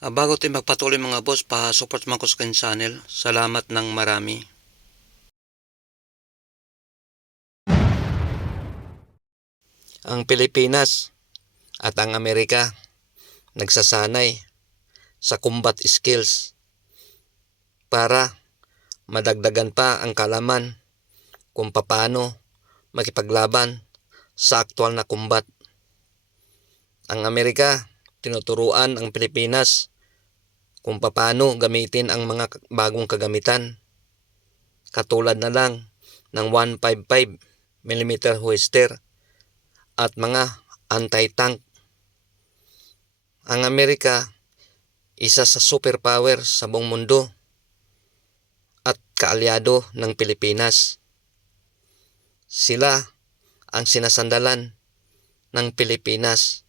Ah, bago tayo magpatuloy mga boss, pa-support man ko sa kanyang channel. Salamat ng marami. Ang Pilipinas at ang Amerika nagsasanay sa combat skills para madagdagan pa ang kalaman kung paano makipaglaban sa aktual na combat. Ang Amerika tinuturuan ang Pilipinas kung paano gamitin ang mga bagong kagamitan katulad na lang ng 155 mm Holster at mga anti-tank. Ang Amerika isa sa superpower sa buong mundo at kaalyado ng Pilipinas. Sila ang sinasandalan ng Pilipinas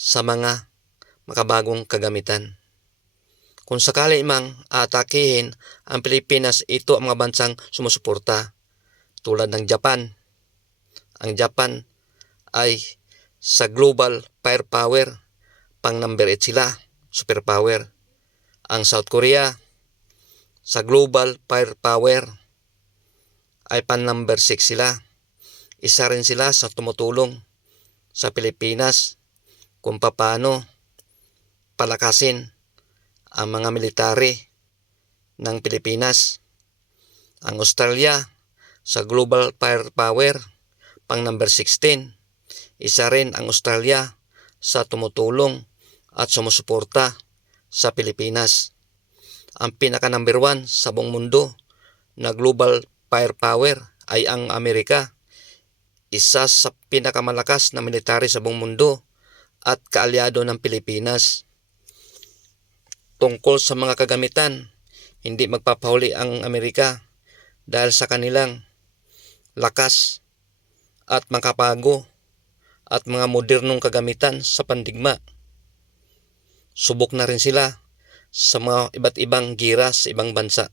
sa mga makabagong kagamitan. Kung sakali mang atakihin ang Pilipinas, ito ang mga bansang sumusuporta tulad ng Japan. Ang Japan ay sa global firepower, pang number 8 sila, superpower. Ang South Korea sa global firepower ay pan number 6 sila. Isa rin sila sa tumutulong sa Pilipinas kung paano palakasin ang mga military ng Pilipinas. Ang Australia sa global firepower pang number 16. Isa rin ang Australia sa tumutulong at sumusuporta sa Pilipinas. Ang pinaka number 1 sa buong mundo na global firepower ay ang Amerika. Isa sa pinakamalakas na military sa buong mundo at kaalyado ng Pilipinas. Tungkol sa mga kagamitan, hindi magpapahuli ang Amerika dahil sa kanilang lakas at makapago at mga modernong kagamitan sa pandigma. Subok na rin sila sa mga iba't ibang gira sa ibang bansa.